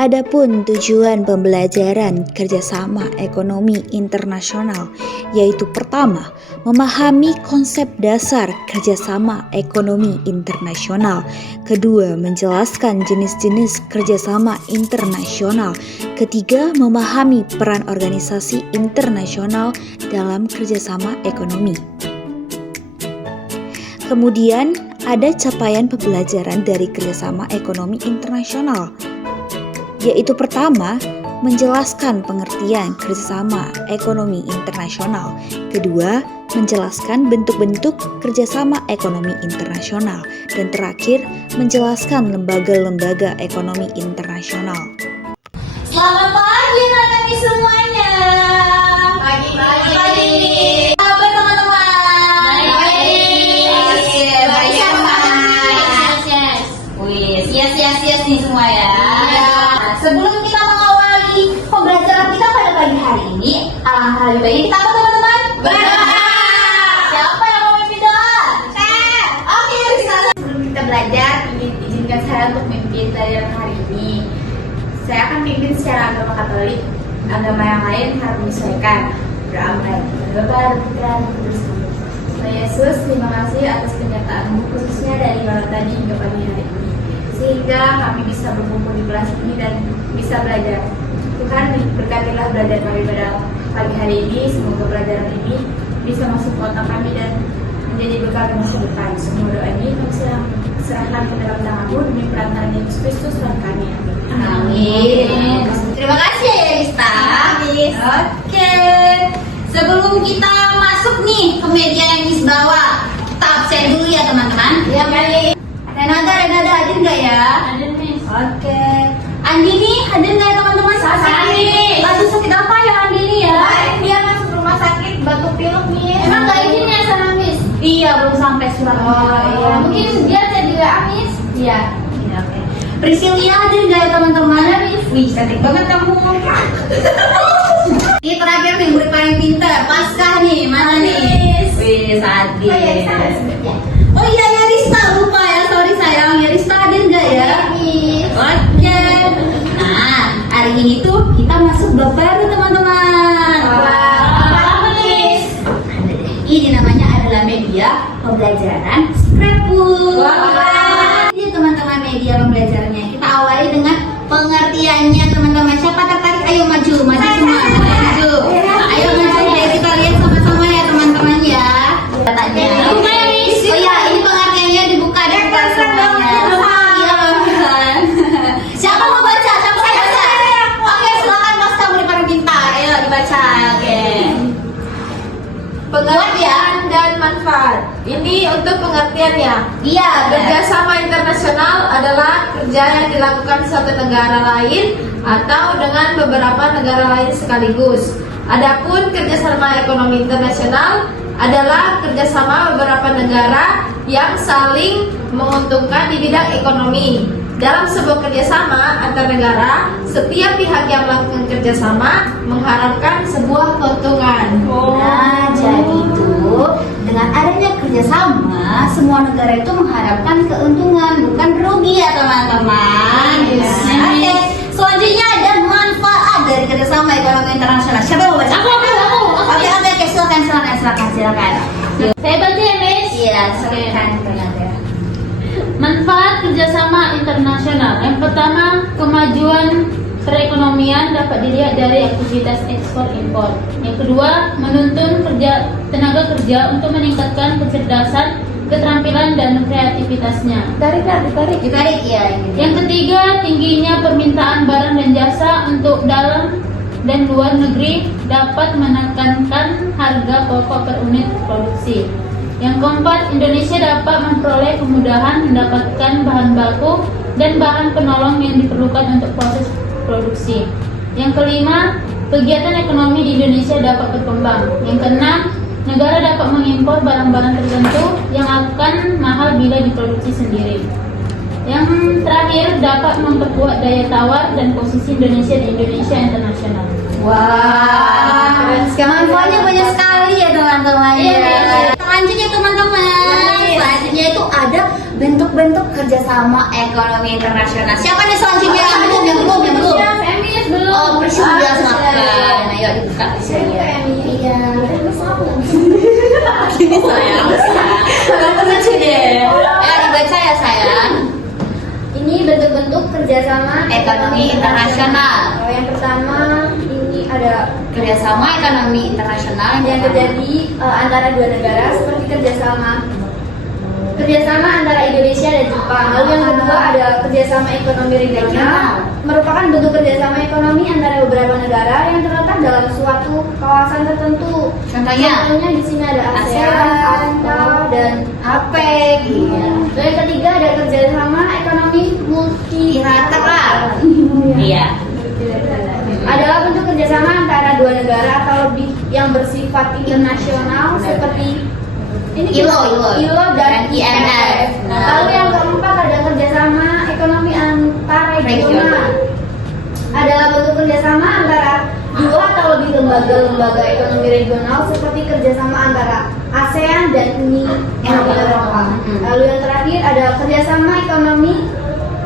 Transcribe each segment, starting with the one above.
Adapun tujuan pembelajaran kerjasama ekonomi internasional yaitu pertama, memahami konsep dasar kerjasama ekonomi internasional. Kedua, menjelaskan jenis-jenis kerjasama internasional. Ketiga, memahami peran organisasi internasional dalam kerjasama ekonomi. Kemudian, ada capaian pembelajaran dari kerjasama ekonomi internasional, yaitu pertama, menjelaskan pengertian kerjasama ekonomi internasional. Kedua, menjelaskan bentuk-bentuk kerjasama ekonomi internasional. Dan terakhir, menjelaskan lembaga-lembaga ekonomi internasional. Selamat pagi anak-anak semuanya. Pagi. Apa teman-teman? Yes nih semua ya. Sebelum kita mengawali pembelajaran kita pada pagi hari ini, alangkah lebih baik kita apa teman-teman? Berdoa. Siapa yang mau memimpin doa? Saya. Oke, sebelum kita belajar, izinkan saya untuk memimpin dari hari ini. Saya akan pimpin secara agama Katolik. Agama yang lain harus menyesuaikan. Beramal, berdoa, berpikiran, bersama. Tuhan Yesus, terima kasih atas kenyataanmu khususnya dari malam tadi hingga pagi hari ini, sehingga kami bisa berkumpul di kelas ini dan bisa belajar. Tuhan, berkatilah belajar kami pada pagi hari ini. Semoga pelajaran ini bisa masuk ke otak kami dan menjadi bekal di masa depan. Semua doa ini kami serahkan ke dalam tangan-Mu demi perantaraan Yesus Kristus Tuhan kami. Amin. Terima kasih ya Rista. Oke. Sebelum kita masuk nih ke meja yang di bawah, kita absen dulu ya teman-teman. Ya baik. Renada hadir nggak ya? Hadir Miss. Oke. Andini hadir nggak ya teman-teman? Hadir. Aduh, sakit apa ya Andini ya? Dia masuk rumah sakit batuk pilek nih. Emang nggak izin ya sama Miss? Iya, belum sampai surat. Iya. Mungkin dia jadi WA Miss. Iya. Oke. Priscilia hadir nggak ya teman-teman? Miss. Wih, cantik banget kamu. Ini terakhir nih, murid paling pintar. Pascah nih, mana nih? Wih, hadir. Oh iya ya Rista, lupa ya, sorry sayang. Ya Rista hadir nggak ya? Oke. Nah, hari ini tuh kita masuk blok baru teman-teman. Apa nih? Ini namanya adalah media pembelajaran Scrapbook. Ini teman-teman media pembelajarannya. Kita awali dengan pengertiannya teman-teman. Siapa tertarik? Ayo maju semua. Maju. Ayo maju ya, kita lihat sama-sama ya teman-teman ya. Katanya. Oh ya, ini pengertiannya dibuka dan semuanya. Siapa mau baca? Siapa mau baca? Oke, silakan Mas, kamu paling pintar. Ayo dibaca. Oke. Pengertian dan manfaat. Ini untuk pengertiannya. Iya, kerjasama internasional adalah kerja yang dilakukan suatu negara lain atau dengan beberapa negara lain sekaligus. Adapun kerjasama ekonomi internasional adalah kerjasama beberapa negara yang saling menguntungkan di bidang ekonomi. Dalam sebuah kerjasama antar negara, setiap pihak yang melakukan kerjasama mengharapkan sebuah keuntungan. Nah, jadi itu dengan adanya kerjasama, semua negara itu mengharapkan keuntungan, bukan rugi ya teman-teman. Oke, selanjutnya ada manfaat dari kerjasama ekonomi internasional. Siapa yang mau baca? Aku. Oke, silakan. Saya baca ya, Miss. Iya, silakan. Manfaat kerjasama internasional. Yang pertama, kemajuan perekonomian dapat dilihat dari aktivitas ekspor impor. Yang kedua, menuntun tenaga kerja untuk meningkatkan kecerdasan, keterampilan dan kreativitasnya. Ditarik ya. Yang ketiga, tingginya permintaan barang dan jasa untuk dalam dan luar negeri dapat menekankan harga pokok per unit produksi. Yang keempat, Indonesia dapat memperoleh kemudahan mendapatkan bahan baku dan bahan penolong yang diperlukan untuk proses produksi. Yang kelima, kegiatan ekonomi di Indonesia dapat berkembang. Yang keenam, negara dapat mengimpor barang-barang tertentu yang akan mahal bila diproduksi sendiri. Yang terakhir, dapat memperkuat daya tawar dan posisi Indonesia di Indonesia internasional. Wah, manfaatnya banyak sekali ya teman-teman. Selanjutnya teman-teman, selanjutnya itu ada bentuk bentuk kerjasama ekonomi internasional. Siapa nih selanjutnya? Yang belum. Femis belum. Oh, sudah makan. Ayo dibuka isinya. Iya. Ini sayang. Kamu lucu deh. Ayo dibaca ya sayang. Ini bentuk-bentuk kerjasama Ekonomi internasional. Yang pertama ini ada Kerjasama ekonomi internasional yang terjadi antara dua negara seperti kerjasama antara Indonesia dan Jepang. Lalu yang kedua ada kerjasama ekonomi regional, merupakan bentuk kerjasama ekonomi antara beberapa negara yang terletak dalam suatu kawasan tertentu. Contohnya di sini ada ASEAN, ASEAN dan APEC. Lalu yang ketiga ada kerjasama ekonomi multilateral. Iya. Adalah bentuk kerjasama antara dua negara atau lebih yang bersifat internasional seperti ILO dan IMF. Lalu yang keempat ada kerjasama ekonomi antar regional. Adalah bentuk kerjasama antara dua atau lebih lembaga ekonomi regional seperti kerjasama antara ASEAN dan Uni Eropa. Lalu yang terakhir ada kerjasama ekonomi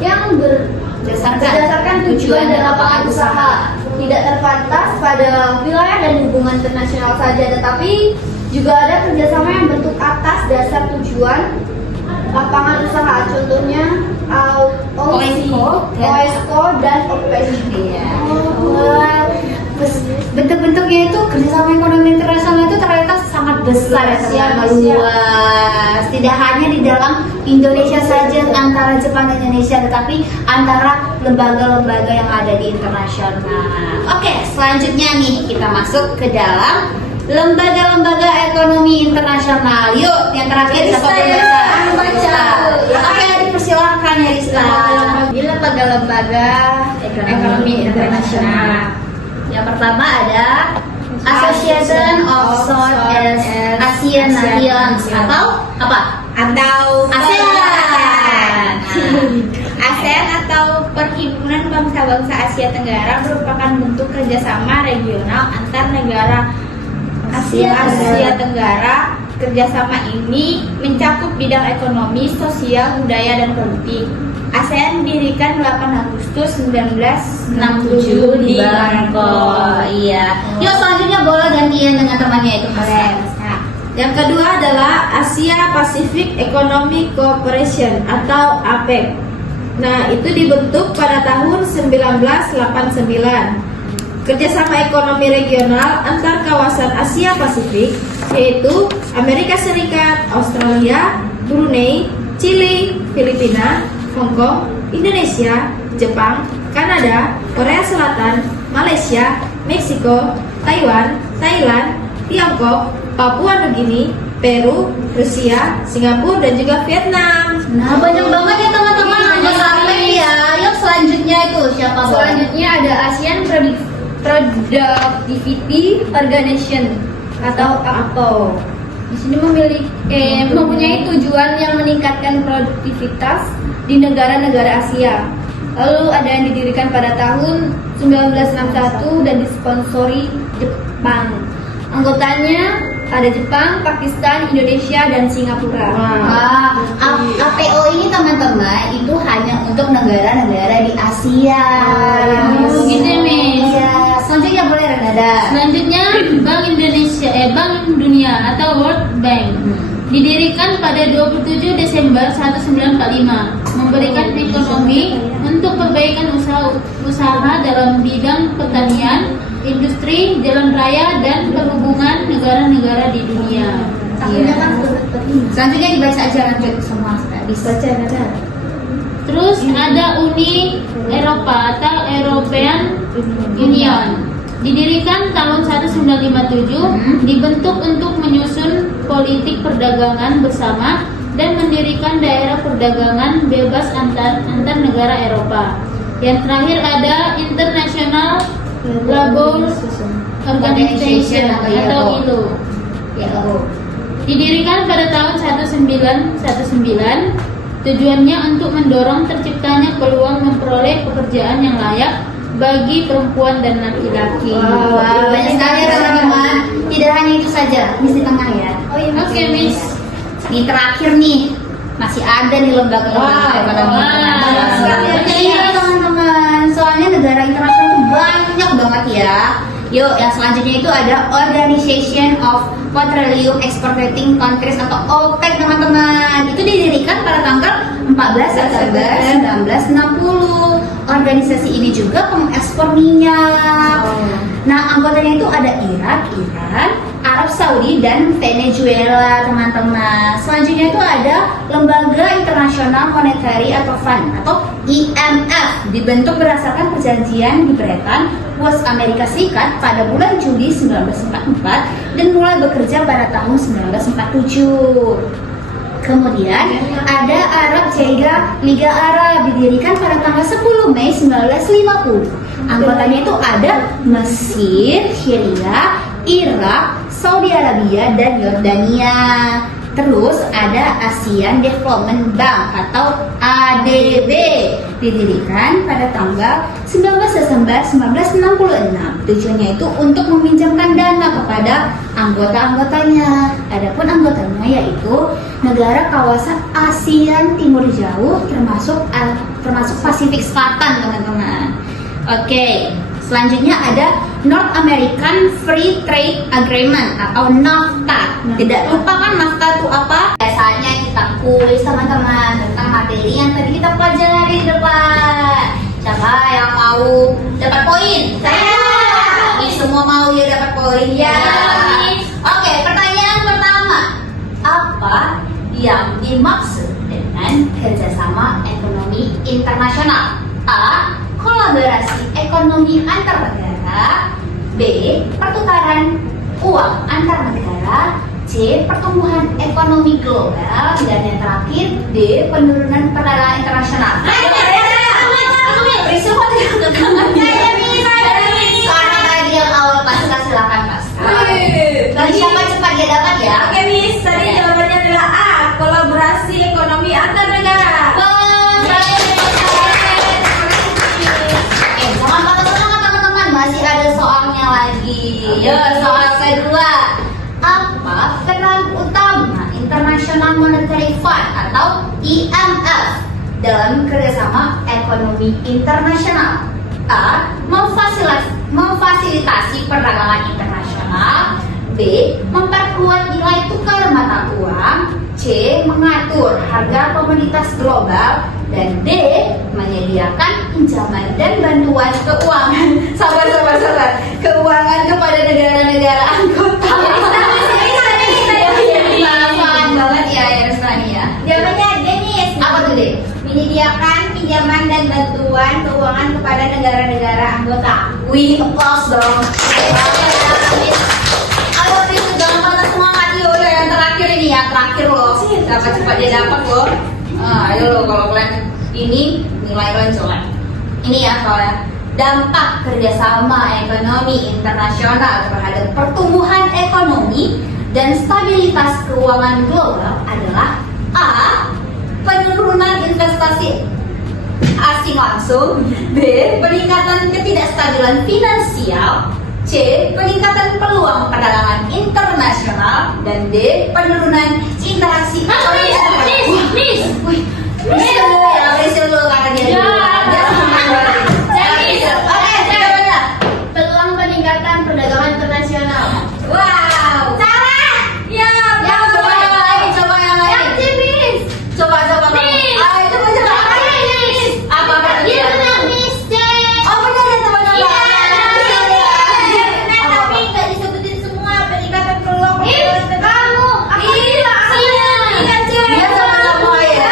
yang berdasarkan tujuan dan lapangan usaha, tidak terbatas pada wilayah dan hubungan internasional saja, tetapi juga ada kerjasama yang bentuk atas dasar tujuan lapangan usaha. Contohnya OESCO dan OPEC. Bentuk-bentuknya itu kerjasama ekonomi internasional itu ternyata sangat besar ya, sangat luas. Tidak hanya di dalam Indonesia saja, antara Jepang dan Indonesia, tetapi antara lembaga-lembaga yang ada di internasional. Oke, selanjutnya nih kita masuk ke dalam lembaga-lembaga ekonomi internasional. Yuk, yang terakhir siapa yang baca? Oke, dipersilahkan ya Rizka. Di lembaga-lembaga ekonomi internasional. Yang pertama ada Association of Southeast Asian Nations atau apa? Atau ASEAN. ASEAN atau Perhimpunan Bangsa-Bangsa Asia Tenggara merupakan bentuk kerjasama regional antar negara Asia Tenggara. Kerjasama ini mencakup bidang ekonomi, sosial, budaya, dan politik. ASEAN didirikan 8 Agustus 1967 di Bangkok. Iya. Yuk selanjutnya boleh gantian dengan temannya itu. Yang kedua adalah Asia Pacific Economic Cooperation atau APEC. Nah, itu dibentuk pada tahun 1989. Kerjasama ekonomi regional antar kawasan Asia Pasifik, yaitu Amerika Serikat, Australia, Brunei, Chili, Filipina, Hong Kong, Indonesia, Jepang, Kanada, Korea Selatan, Malaysia, Meksiko, Taiwan, Thailand, Tiongkok, Papua Nugini, Peru, Rusia, Singapura, dan juga Vietnam. Nah, banyak banget ya teman-teman anggota APEC ya. Yuk selanjutnya itu siapa? Selanjutnya ada ASEAN Productivity Organization atau APO. Di sini mempunyai tujuan yang meningkatkan produktivitas di negara-negara Asia. Lalu ada yang didirikan pada tahun 1961 dan disponsori Jepang. Anggotanya ada Jepang, Pakistan, Indonesia, dan Singapura. APO ini teman-teman itu hanya untuk negara-negara di Asia. Gitu ya, Miss. Iya. Selanjutnya boleh Renada. Selanjutnya Bank Dunia atau World Bank didirikan pada 27 Desember 1945, memberikan ekonomi untuk perbaikan usaha dalam bidang pertanian, industri, jalan raya, dan perhubungan negara-negara di dunia. Selanjutnya dibaca aja lanjut semua bisa baca. Terus ada Uni Eropa atau European Union. Didirikan tahun 1957, dibentuk untuk menyusun politik perdagangan bersama dan mendirikan daerah perdagangan bebas antar negara Eropa. Yang terakhir ada International Labour Organization atau ILO. Didirikan pada tahun 1919, tujuannya untuk mendorong terciptanya peluang memperoleh pekerjaan yang layak bagi perempuan dan laki-laki. Banyak sekali teman-teman. Tidak hanya itu saja, Miss di tengah ya. Oke, Miss. Ini terakhir nih, Mas masih ada nih lembaga-lembaga ekonomi internasional. Iya teman-teman, soalnya negara internasional itu banyak banget ya. Yuk, yang selanjutnya itu ada Organization of Petroleum Exporting Countries atau OPEC teman-teman. Itu didirikan pada tanggal 14 September 1960. Organisasi ini juga pengekspor minyak. Nah, anggotanya itu ada Irak, Iran, Arab Saudi, dan Venezuela teman-teman. Selanjutnya itu ada Lembaga Internasional Monetary atau Fund atau IMF, dibentuk berdasarkan perjanjian di Bretton Woods Amerika Serikat pada bulan Juli 1944 dan mulai bekerja pada tahun 1947. Kemudian ada Arab Jaga Liga Arab, didirikan pada tanggal 10 Mei 1950. Anggotanya itu ada Mesir, Syria, Irak, Saudi Arabia, dan Yordania. Terus ada ASEAN Development Bank atau ADB, didirikan pada tanggal 19 Desember 1966. Tujuannya itu untuk meminjamkan dana kepada anggota-anggotanya. Adapun anggotanya yaitu negara kawasan ASEAN Timur Jauh termasuk Pasifik Selatan teman-teman. Oke, selanjutnya ada North American Free Trade Agreement atau NAFTA. Tidak lupa kan NAFTA itu apa? Biasanya kita kuis teman-teman tentang materi yang tadi kita pelajari di depan. Siapa yang mau dapat poin? Saya. Ini semua mau ya dapat poin ya. Oke, pertanyaan pertama. Apa yang dimaksud dengan kerjasama ekonomi internasional? A. Kolaborasi ekonomi antar negara. B. Pertukaran uang antar negara. C. Pertumbuhan ekonomi global. Dan yang terakhir D. Penurunan perdagangan internasional. Risiko tidak karena tadi yang awal Pasca, silakan Pasca. Dari siapa cepat dia dapat ya? Oke Miss, tadi jawabannya adalah A. Kolaborasi ekonomi antar negara. Jangan patah semangat teman-teman, masih ada soalnya lagi. Yuk, soal kedua. Apa peran utama International Monetary Fund atau IMF dalam kerjasama ekonomi internasional? A. Memfasilitasi perdagangan internasional. B. Memperkuat nilai tukar mata uang. C. Mengatur harga komoditas global. Dan D. Menyediakan pinjaman dan bantuan keuangan. Sabar. Keuangan kepada negara-negara anggota. Paham banget ya Rusmani ya. Jawabannya D, Miss. Apa tuh D? Menyediakan pinjaman dan bantuan keuangan kepada negara-negara anggota. Wih, applause dong. Ayo Pris, jangan patah semangat. Yuk, yang terakhir ini ya, terakhir loh. Cepat dia dapat loh. Ayo loh, kalau kalian ini nilai kalian jelek. Ini ya soalnya. Dampak kerjasama ekonomi internasional terhadap pertumbuhan ekonomi dan stabilitas keuangan global adalah A. Penurunan investasi asing langsung. B. Peningkatan ketidakstabilan finansial. C. Peningkatan peluang perdagangan internasional. Dan D. Penurunan interaksi Miss. Berhasil dulu karena dia dulu. Peluang peningkatan perdagangan internasional. Wow. Salah. Ya. Coba yang lain. Coba. Miss. Ayo coba. Apa Dia benar Miss C. Oh benar ya teman-teman. Tapi nggak disebutin semua peningkatan peluang. Kamu. Dia sama-sama ya.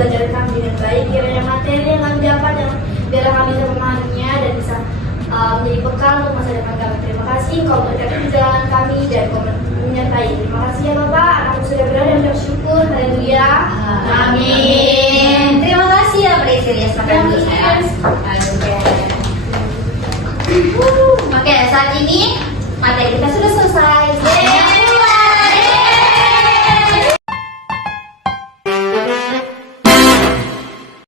pembelajaran kami dengan baik. Kiranya materi yang kami dapat yang biarlah kami bisa memahaminya dan bisa menjadi bekal untuk masa depan kami. Terima kasih kau berkati perjalanan kami dan kau menyertai. Terima kasih ya Bapak, anakku sudah berada dan bersyukur. Haleluya. Amin. Terima kasih ya Pada Serius makan dulu saya. Oke, saat ini materi kita sudah selesai.